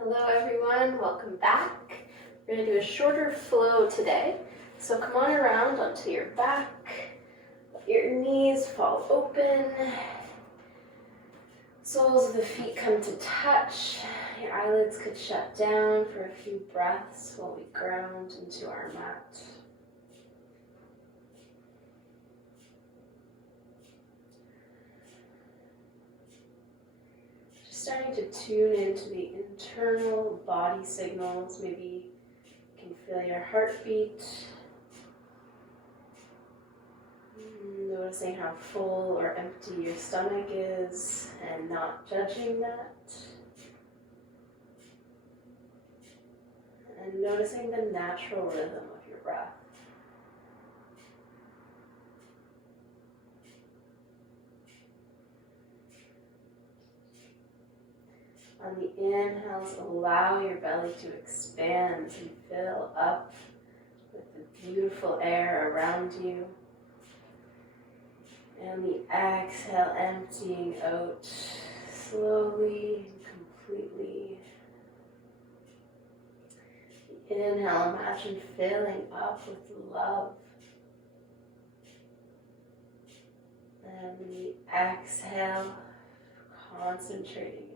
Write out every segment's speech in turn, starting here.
Hello everyone, welcome back. We're going to do a shorter flow today. So come on around onto your back, let your knees fall open, soles of the feet come to touch, your eyelids could shut down for a few breaths while we ground into our mat. Starting to tune into the internal body signals. Maybe you can feel your heartbeat. Noticing how full or empty your stomach is and not judging that. And noticing the natural rhythm of your breath. On the inhales, allow your belly to expand and fill up with the beautiful air around you. And the exhale, emptying out slowly and completely. The inhale, imagine filling up with love. And the exhale, concentrating it.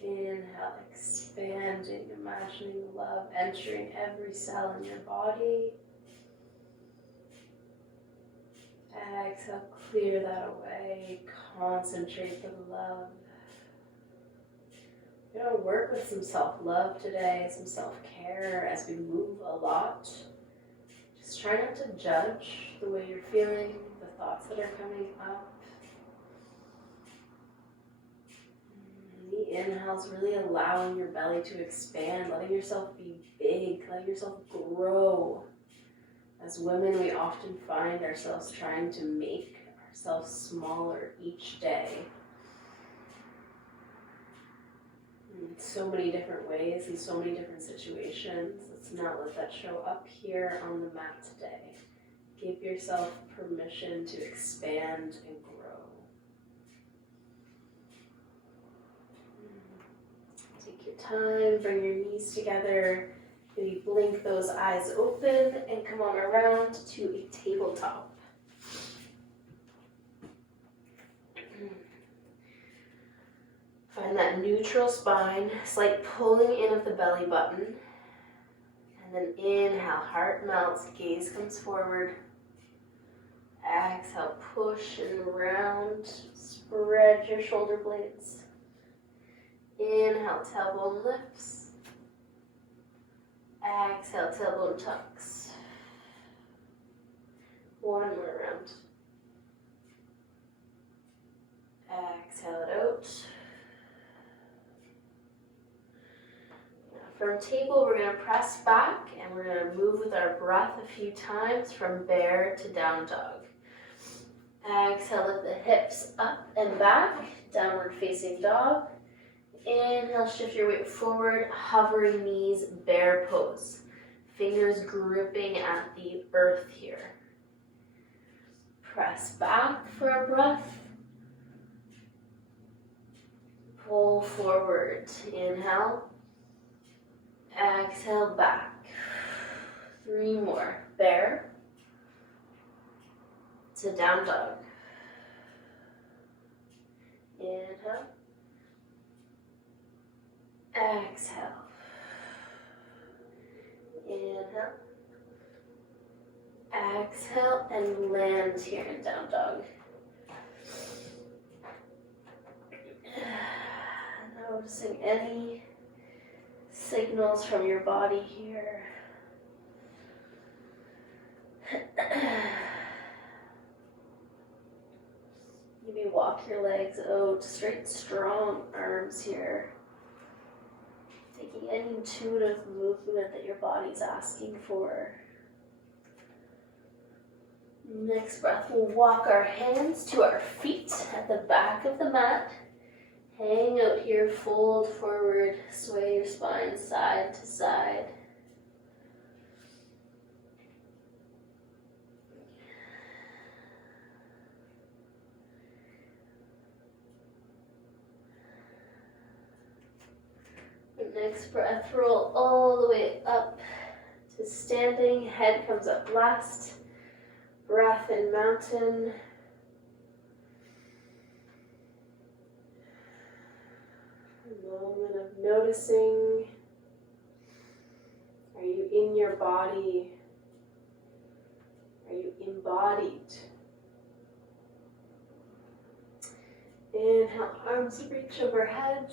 Inhale, expanding, imagining love entering every cell in your body. Exhale, clear that away, concentrate the love. We're going to work with some self-love today, some self-care as we move a lot. Just try not to judge the way you're feeling, the thoughts that are coming up. The inhale's really allowing your belly to expand, letting yourself be big, letting yourself grow. As women, we often find ourselves trying to make ourselves smaller each day. In so many different ways, in so many different situations. Let's not let that show up here on the mat today. Give yourself permission to expand and grow. Take your time, bring your knees together, maybe blink those eyes open and come on around to a tabletop. Find that neutral spine, slight pulling in of the belly button, and then inhale, heart melts, gaze comes forward. Exhale, push and round, spread your shoulder blades. Inhale, tailbone lifts. Exhale, tailbone tucks. One more round. Exhale it out. Now from table, we're going to press back and we're going to move with our breath a few times from bear to down dog. Exhale, lift the hips up and back, downward facing dog. Inhale, shift your weight forward, hovering knees, bear pose. Fingers gripping at the earth here. Press back for a breath. Pull forward, inhale. Exhale, back. 3 more, bear to down dog. Inhale. Exhale. Inhale. Exhale and land here in down dog. Noticing any signals from your body here. Maybe walk your legs out, straight, strong arms here. Taking any intuitive movement that your body's asking for. Next breath, we'll walk our hands to our feet at the back of the mat. Hang out here, fold forward, sway your spine side to side. Next breath, roll all the way up to standing. Head comes up last. Breath in mountain. A moment of noticing. Are you in your body? Are you embodied? Inhale, arms reach overhead.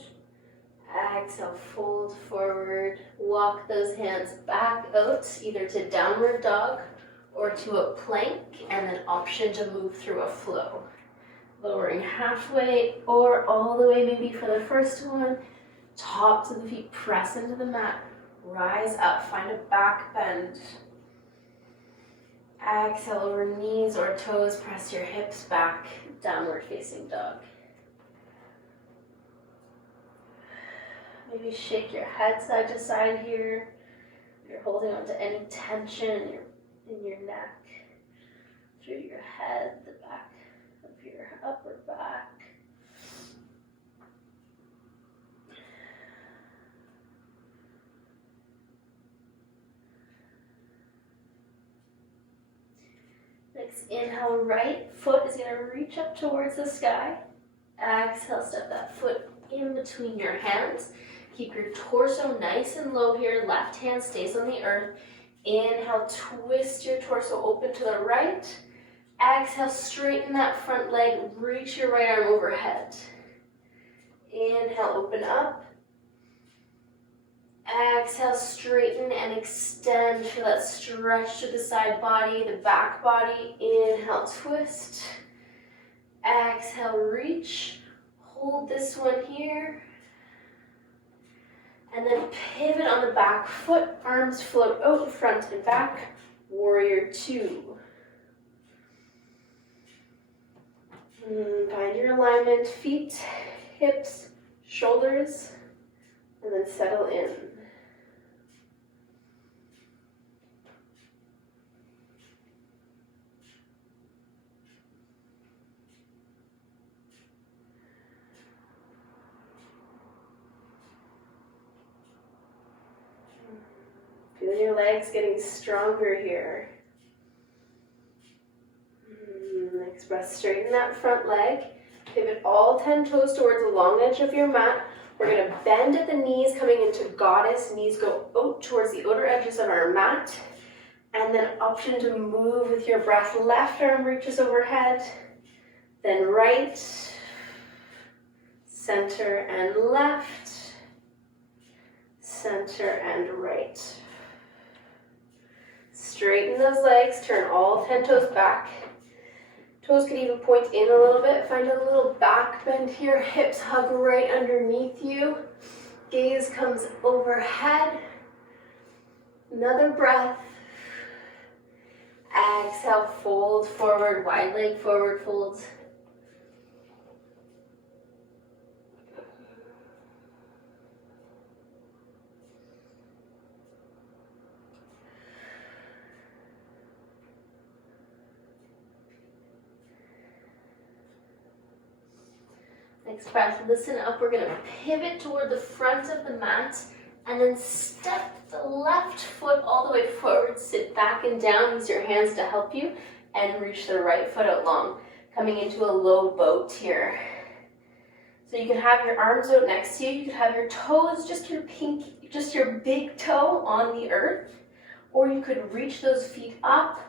Exhale, fold forward. Walk those hands back out, either to downward dog or to a plank, and then option to move through a flow. Lowering halfway or all the way maybe for the first one. Tops of the feet press into the mat. Rise up, find a back bend. Exhale over knees or toes, press your hips back, downward facing dog. Maybe shake your head side to side here. You're holding on to any tension in your neck, through your head, the back of your upper back. Next, inhale, right foot is going to reach up towards the sky. Exhale, step that foot in between your hands. Keep your torso nice and low here. Left hand stays on the earth. Inhale, twist your torso open to the right. Exhale, straighten that front leg. Reach your right arm overhead. Inhale, open up. Exhale, straighten and extend. Feel that stretch to the side body, the back body. Inhale, twist. Exhale, reach. Hold this one here. And then pivot on the back foot. Arms float out, front and back. Warrior two. Find your alignment, feet, hips, shoulders, and then settle in. Feel your legs getting stronger here. Next breath, straighten that front leg. Pivot all 10 toes towards the long edge of your mat. We're going to bend at the knees, coming into goddess. Knees go out towards the outer edges of our mat. And then option to move with your breath. Left arm reaches overhead. Then right, center and left, center and right. Straighten those legs, turn all 10 toes back. Toes could even point in a little bit. Find a little back bend here. Hips hug right underneath you. Gaze comes overhead. Another breath. Exhale, fold forward, wide leg forward fold. Next breath, listen up. We're going to pivot toward the front of the mat and then step the left foot all the way forward. Sit back and down. Use your hands to help you and reach the right foot out long. Coming into a low boat here. So you can have your arms out next to you. You can have your toes, just your big toe on the earth. Or you could reach those feet up.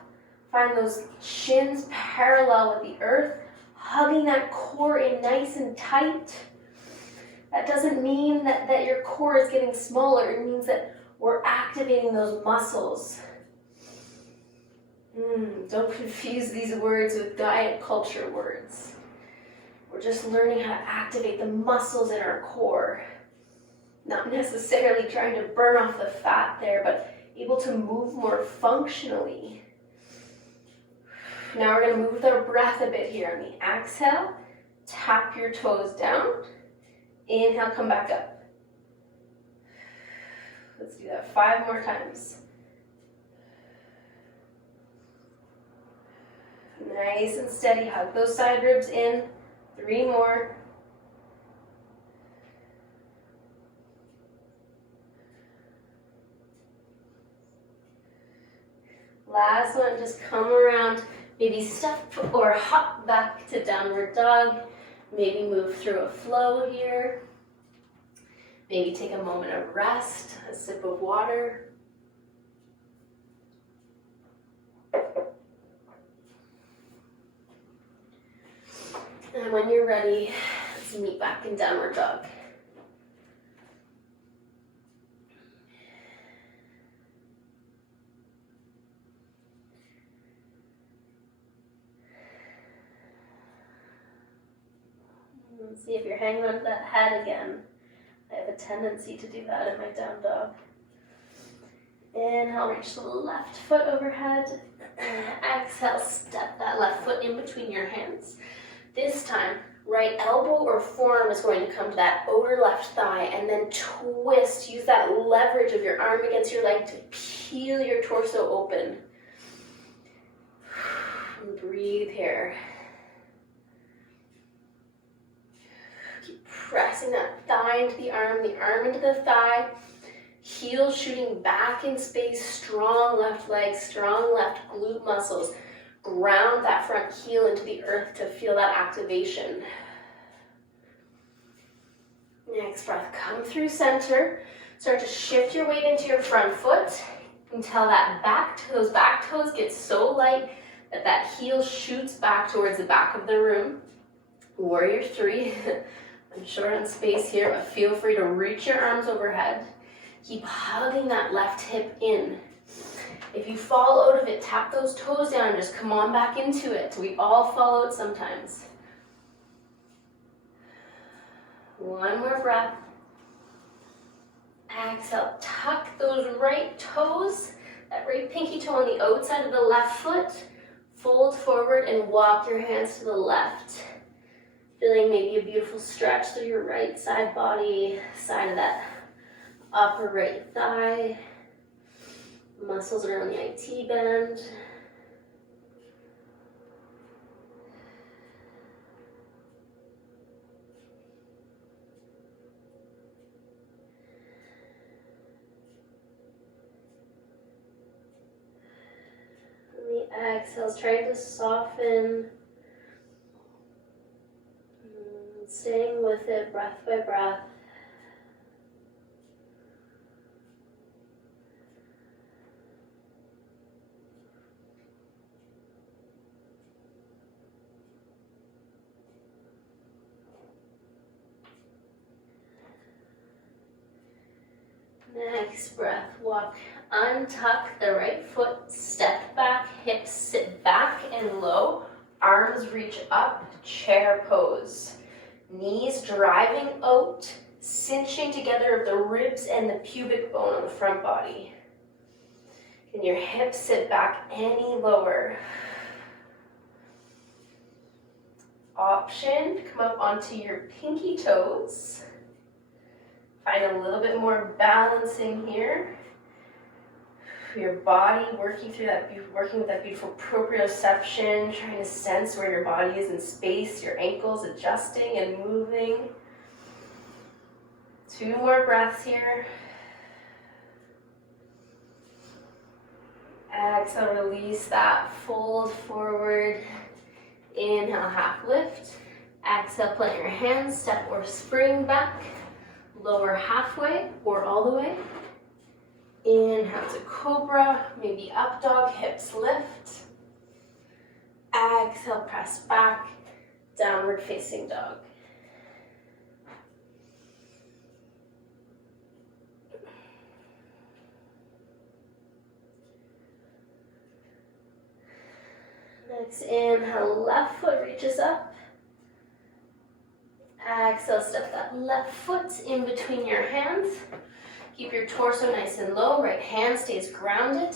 Find those shins parallel with the earth. Hugging that core in nice and tight. That doesn't mean that your core is getting smaller. It means that we're activating those muscles. Don't confuse these words with diet culture words. We're just learning how to activate the muscles in our core. Not necessarily trying to burn off the fat there, but able to move more functionally. Now we're going to move with our breath a bit here. On the exhale, tap your toes down. Inhale, come back up. Let's do that 5 more times. Nice and steady. Hug those side ribs in. 3 more. Last one, just come around, maybe step or hop back to downward dog. Maybe move through a flow here. Maybe take a moment of rest, a sip of water. And when you're ready, let's meet back in downward dog. And see if you're hanging onto that head again. I have a tendency to do that in my down dog. Inhale, reach the left foot overhead. And exhale, step that left foot in between your hands. This time, right elbow or forearm is going to come to that outer left thigh, and then twist. Use that leverage of your arm against your leg to peel your torso open. And breathe here. Keep pressing that thigh into the arm into the thigh. Heel shooting back in space, strong left leg, strong left glute muscles. Ground that front heel into the earth to feel that activation. Next breath, come through center. Start to shift your weight into your front foot until those back toes get so light that that heel shoots back towards the back of the room. Warrior 3. I'm short on space here, but feel free to reach your arms overhead. Keep hugging that left hip in. If you fall out of it, tap those toes down and just come on back into it. We all fall out sometimes. One more breath. Exhale, tuck those right toes, that right pinky toe on the outside of the left foot. Fold forward and walk your hands to the left. Feeling maybe a beautiful stretch through your right side body, side of that upper right thigh. Muscles around the IT band. And the exhales, trying to soften. Staying with it breath by breath. Next breath, untuck the right foot, step back, hips sit back and low, arms reach up, chair pose. Knees driving out, cinching together the ribs and the pubic bone on the front body. Can your hips sit back any lower? Option, come up onto your pinky toes. Find a little bit more balance in here. Your body working with that beautiful proprioception, trying to sense where your body is in space, your ankles adjusting and moving. 2 more breaths here. Exhale, release that, fold forward. Inhale, half lift. Exhale, plant your hands, step or spring back. Lower halfway or all the way. Inhale to cobra, maybe up dog, hips lift. Exhale, press back, downward facing dog. Next inhale, left foot reaches up. Exhale, step that left foot in between your hands. Keep your torso nice and low, right hand stays grounded.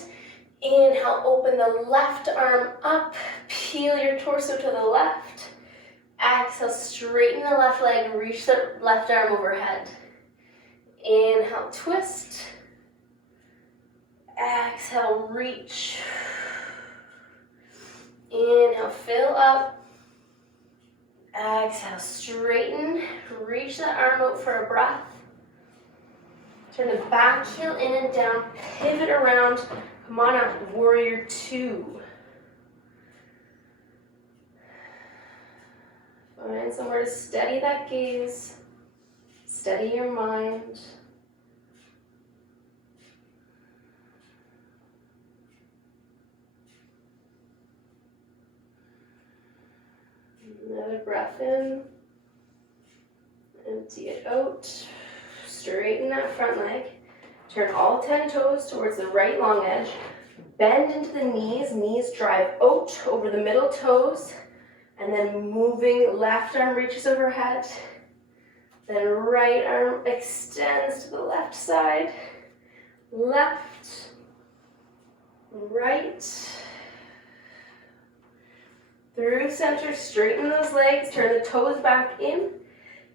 Inhale, open the left arm up, peel your torso to the left. Exhale, straighten the left leg, reach the left arm overhead. Inhale, twist. Exhale, reach. Inhale, fill up. Exhale, straighten, reach the arm out for a breath. Turn the back heel in and down, pivot around, Come on up, warrior two. Find somewhere to steady that gaze, steady your mind. Another breath in, empty it out, straighten that front leg, turn all 10 toes towards the right long edge, bend into the knees drive out over the middle toes, and then moving, left arm reaches overhead, then right arm extends to the left side, left, right, through center, straighten those legs, turn the toes back in,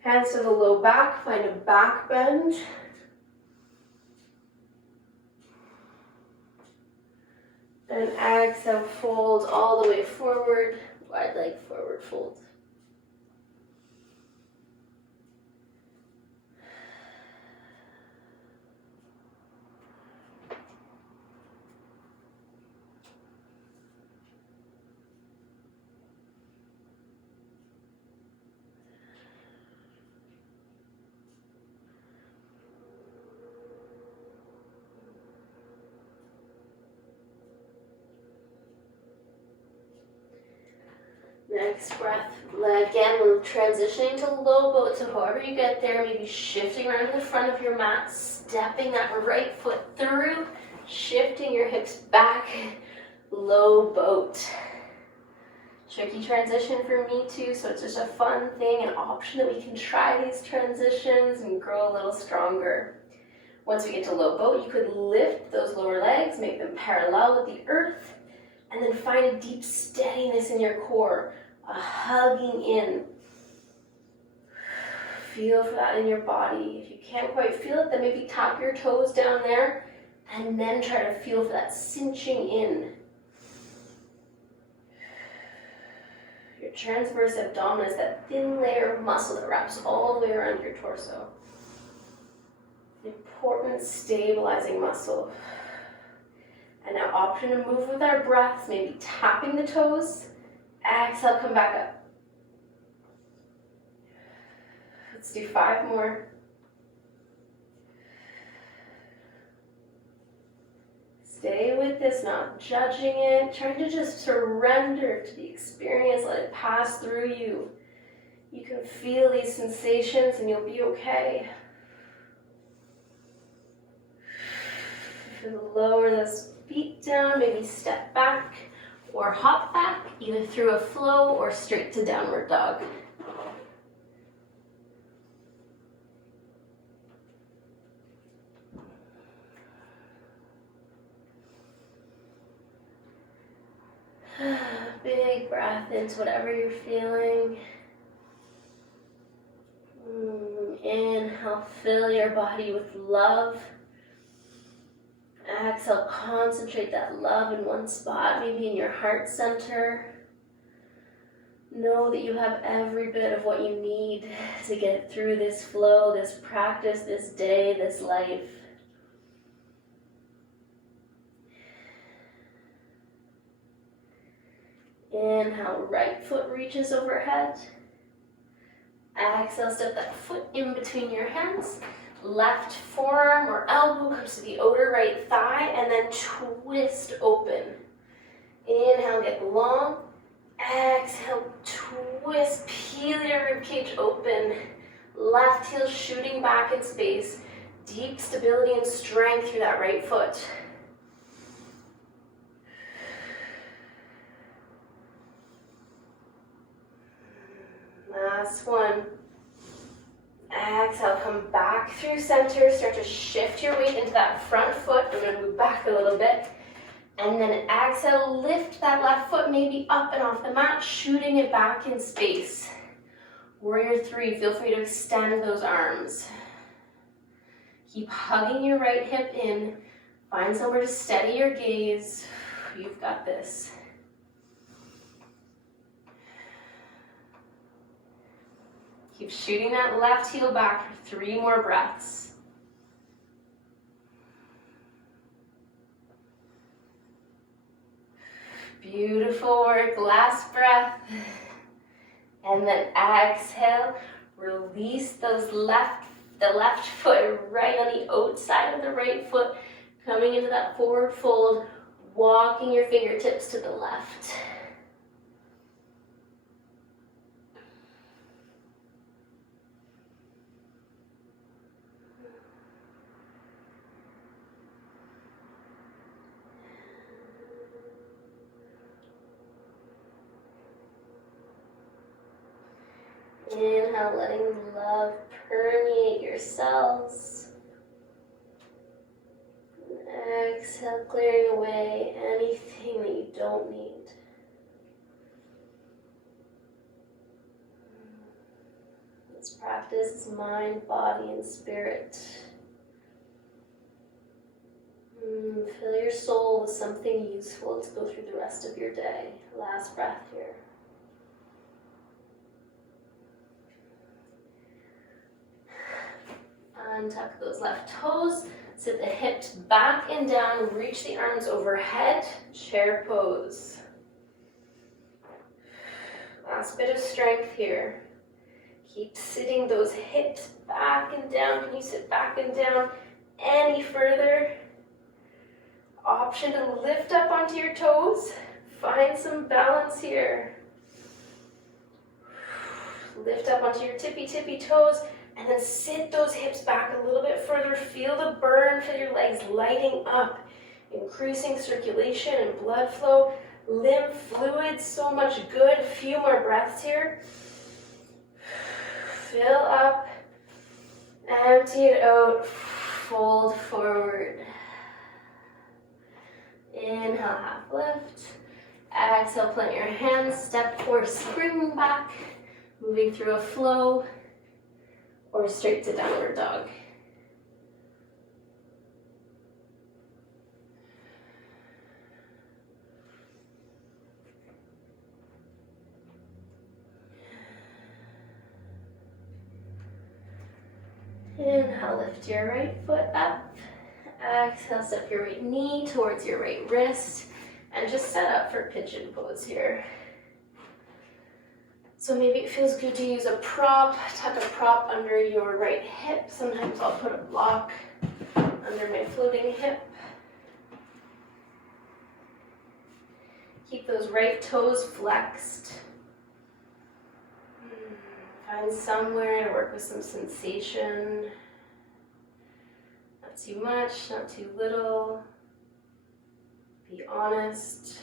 hands to the low back, find a back bend. And exhale, fold all the way forward, wide leg forward fold. Next breath, again, we're transitioning to low boat, so however you get there, maybe shifting around to the front of your mat, stepping that right foot through, shifting your hips back, low boat. Tricky transition for me too, so it's just a fun thing, an option that we can try these transitions and grow a little stronger. Once we get to low boat, you could lift those lower legs, make them parallel with the earth, and then find a deep steadiness in your core, a hugging in. Feel for that in your body. If you can't quite feel it, then maybe tap your toes down there, and then try to feel for that cinching in. Your transverse abdominis, that thin layer of muscle that wraps all the way around your torso. Important stabilizing muscle. And now option to move with our breaths, maybe tapping the toes. Exhale, come back up. Let's do 5 more. Stay with this, not judging it, trying to just surrender to the experience, let it pass through you. You can feel these sensations and you'll be okay. Lower those feet down, maybe step back or hop back, either through a flow or straight to downward dog. Big breath into whatever you're feeling. Inhale, fill your body with love. Exhale, concentrate that love in one spot, maybe in your heart center. Know that you have every bit of what you need to get through this flow, this practice, this day, this life. Inhale, right foot reaches overhead. Exhale, step that foot in between your hands. Left forearm or elbow comes to the outer right thigh, and then twist open. Inhale, get long. Exhale, twist, peel your ribcage open. Left heel shooting back in space. Deep stability and strength through that right foot. Last one. Exhale, come back through center. Start to shift your weight into that front foot. I'm going to move back a little bit. And then exhale, lift that left foot maybe up and off the mat, shooting it back in space. Warrior 3, feel free to extend those arms. Keep hugging your right hip in. Find somewhere to steady your gaze. You've got this. Keep shooting that left heel back for 3 more breaths. Beautiful work. Last breath. And then exhale. Release the left foot right on the outside of the right foot. Coming into that forward fold. Walking your fingertips to the left. Inhale, letting love permeate your cells. Exhale, clearing away anything that you don't need. This practice is mind, body, and spirit. Fill your soul with something useful to go through the rest of your day. Last breath here. Untuck those left toes. Sit the hips back and down. Reach the arms overhead. Chair pose. Last bit of strength here. Keep sitting those hips back and down. Can you sit back and down any further? Option to lift up onto your toes. Find some balance here. Lift up onto your tippy toes. And then sit those hips back a little bit further. Feel the burn, feel your legs lighting up, increasing circulation and blood flow, lymph fluid, so much good. A few more breaths here. Fill up, empty it out, fold forward. Inhale, half lift. Exhale, plant your hands, step forward, spring back, moving through a flow. Or straight to downward dog. Inhale, lift your right foot up. Exhale, step your right knee towards your right wrist. And just set up for pigeon pose here. So maybe it feels good to use a prop, tuck a prop under your right hip. Sometimes I'll put a block under my floating hip. Keep those right toes flexed. Find somewhere to work with some sensation. Not too much, not too little. Be honest.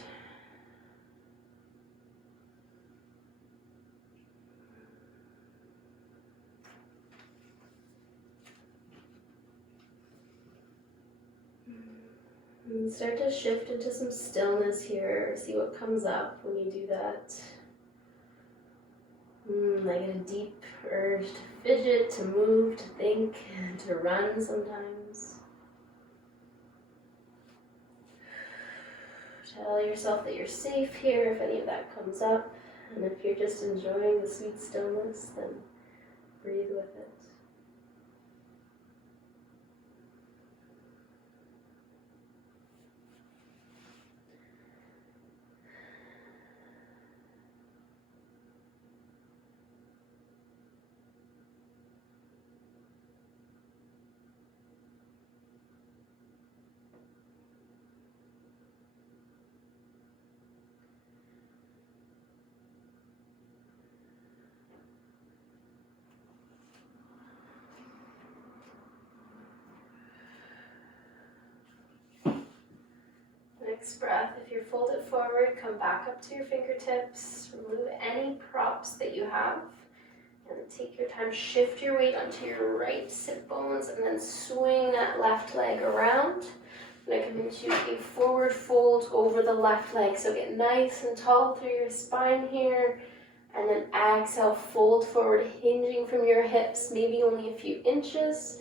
And start to shift into some stillness here. See what comes up when you do that. I get a deep urge to fidget, to move, to think, to run sometimes. Tell yourself that you're safe here if any of that comes up. And if you're just enjoying the sweet stillness, then breathe with it. Next breath, if you're folded forward, come back up to your fingertips, remove any props that you have, and take your time, shift your weight onto your right sit bones, and then swing that left leg around. I'm going to come into a forward fold over the left leg, so get nice and tall through your spine here, and then exhale, fold forward, hinging from your hips, maybe only a few inches,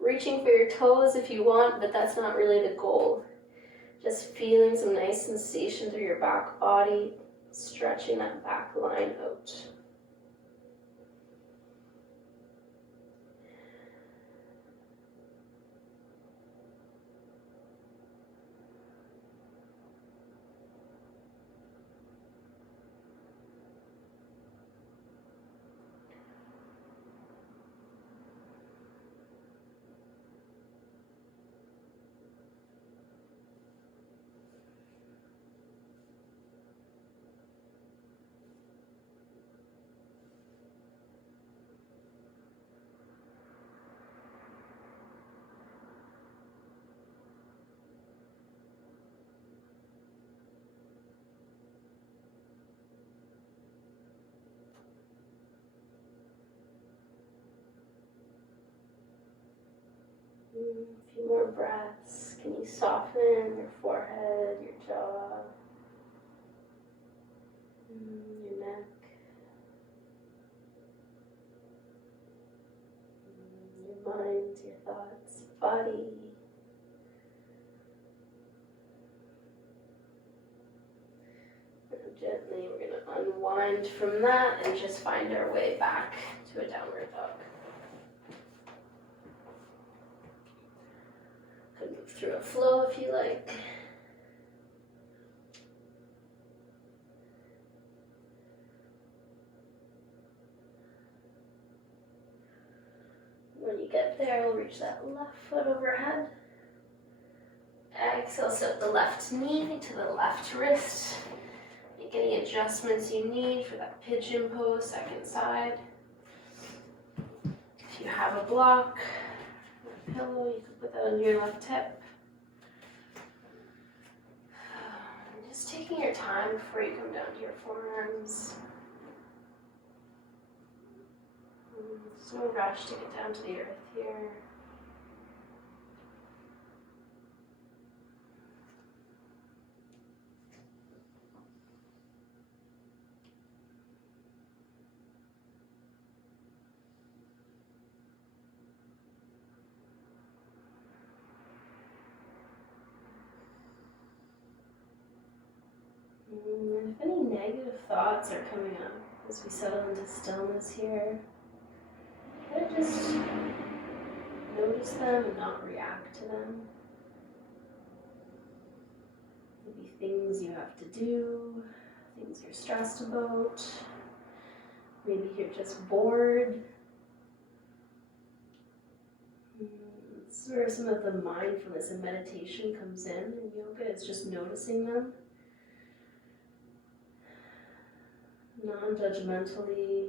reaching for your toes if you want, but that's not really the goal. Just feeling some nice sensation through your back body, stretching that back line out. A few more breaths. Can you soften your forehead, your jaw, your neck, your mind, your thoughts, body. And gently, we're going to unwind from that and just find our way back to a downward dog. Could move through a flow if you like. When you get there, we'll reach that left foot overhead. Exhale, set the left knee to the left wrist. Make any adjustments you need for that pigeon pose, second side. If you have a block or a pillow, you can put that under your left hip. Just taking your time before you come down to your forearms. There's no rush to get down to the earth here. And if any negative thoughts are coming up as we settle into stillness here, try to just notice them and not react to them. Maybe things you have to do, things you're stressed about. Maybe you're just bored. This is where some of the mindfulness and meditation comes in yoga. It's just noticing them. Non-judgmentally,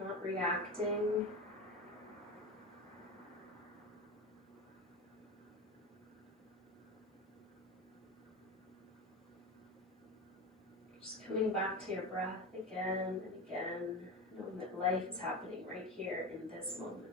not reacting. Just coming back to your breath again and again, knowing that life is happening right here in this moment.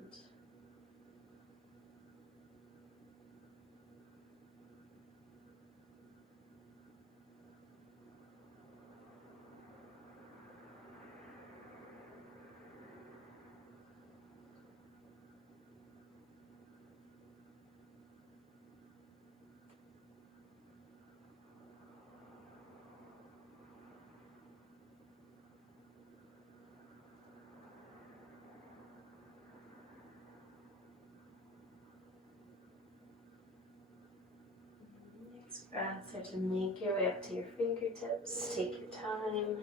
Breath, start to make your way up to your fingertips. Take your time.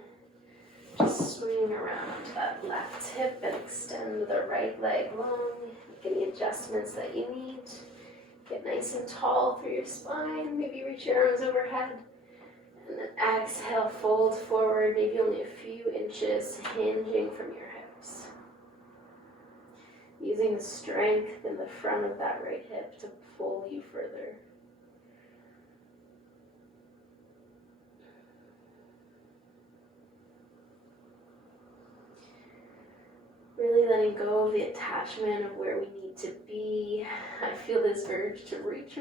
Just swing around that left hip and extend the right leg long. Make any adjustments that you need. Get nice and tall through your spine. Maybe reach your arms overhead. And then exhale, fold forward, maybe only a few inches, hinging from your hips. Using the strength in the front of that right hip to pull you further. Really letting go of the attachment of where we need to be. I feel this urge to reach,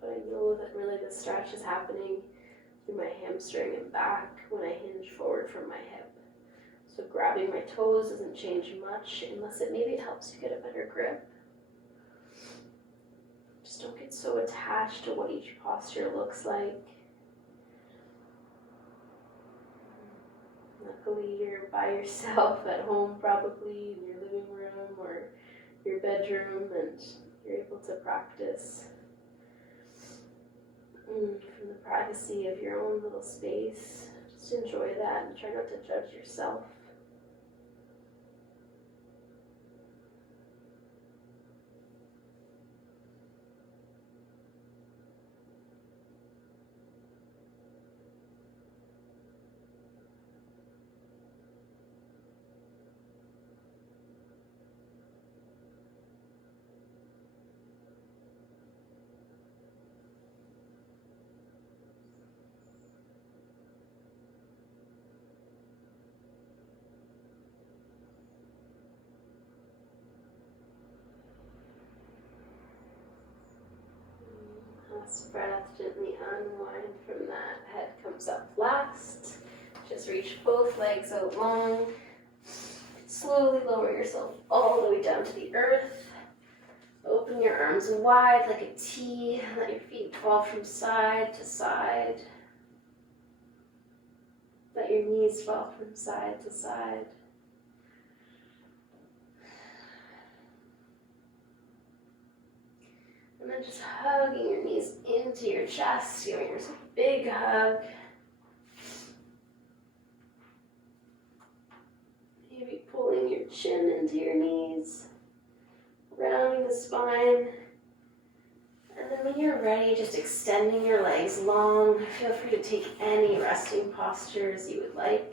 but I know that really the stretch is happening through my hamstring and back when I hinge forward from my hip. So grabbing my toes doesn't change much unless maybe it helps you get a better grip. Just don't get so attached to what each posture looks like. Luckily, you're by yourself at home, probably in your living room or your bedroom, and you're able to practice from the privacy of your own little space. Just enjoy that and try not to judge yourself. Last breath, gently unwind from that. Head comes up last. Just reach both legs out long. Slowly lower yourself all the way down to the earth. Open your arms wide like a T. Let your feet fall from side to side. Let your knees fall from side to side. And then just hugging your knees into your chest, giving yourself a big hug. Maybe pulling your chin into your knees, rounding the spine. And then when you're ready, just extending your legs long. Feel free to take any resting postures you would like.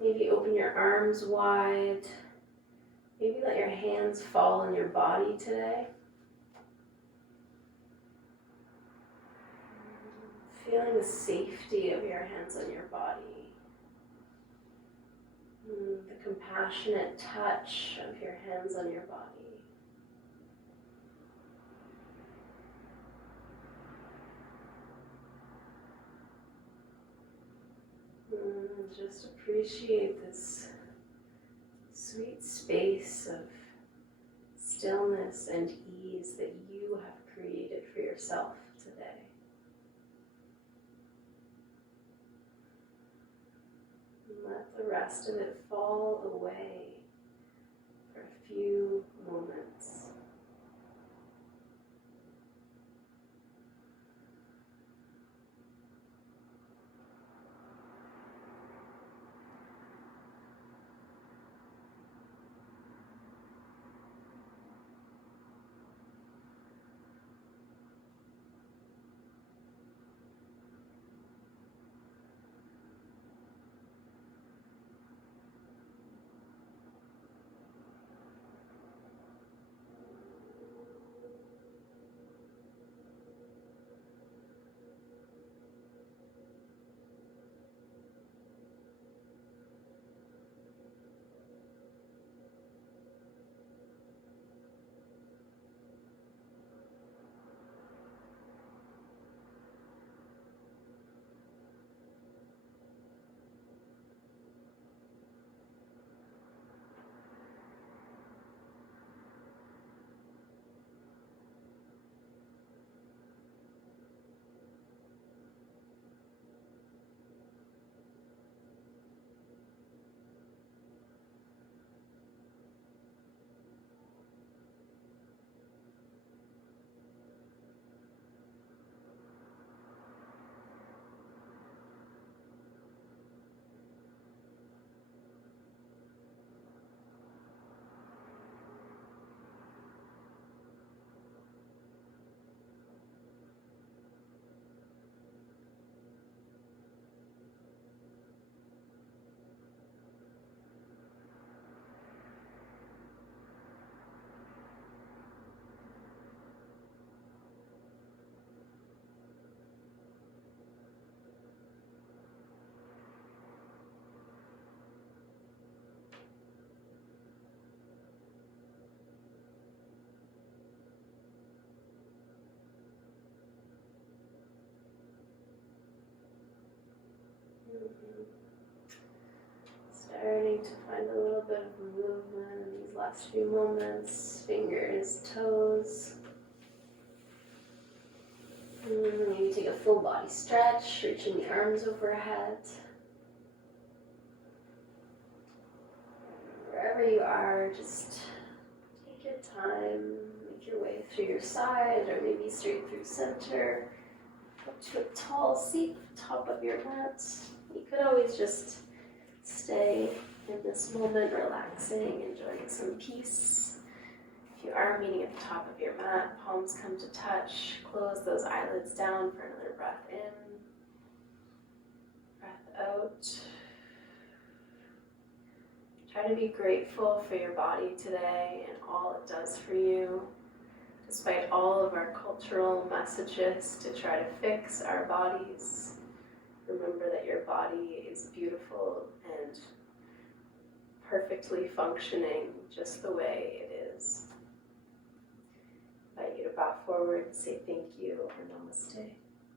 Maybe open your arms wide. Maybe let your hands fall on your body today. Feeling the safety of your hands on your body. The compassionate touch of your hands on your body. Just appreciate this sweet space of stillness and ease that you have created for yourself today. Let the rest of it fall away for a few moments. Starting to find a little bit of movement in these last few moments. Fingers, toes. Maybe take a full body stretch, reaching the arms overhead. Wherever you are, just take your time, make your way through your side or maybe straight through center. Up to a tall seat, top of your mat. You could always just stay in this moment, relaxing, enjoying some peace. If you are meeting at the top of your mat, palms come to touch. Close those eyelids down for another breath in, breath out. Try to be grateful for your body today and all it does for you. Despite all of our cultural messages to try to fix our bodies, remember that your body is beautiful and perfectly functioning just the way it is. I invite you to path forward, say thank you or namaste.